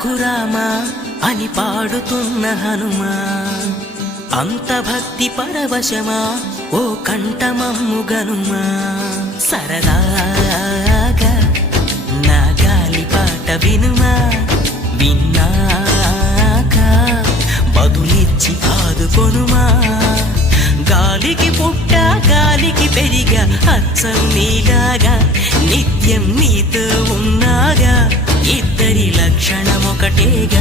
రఘురామా అని పాడుతున్న హనుమా, అంత భక్తి పరవశమా ఓ కంఠమమ్ము గనుమా. సరదాగా నా గాలి పాట వినుమా, విన్నాక బదులిచ్చి ఆదుకొనుమా. గాలికి పుట్ట గాలికి పెరిగా అచ్చం నీలాగా, నిత్యం నీతో ఉన్నాగా, ఇద్దరి లక్షణమొకటేగా.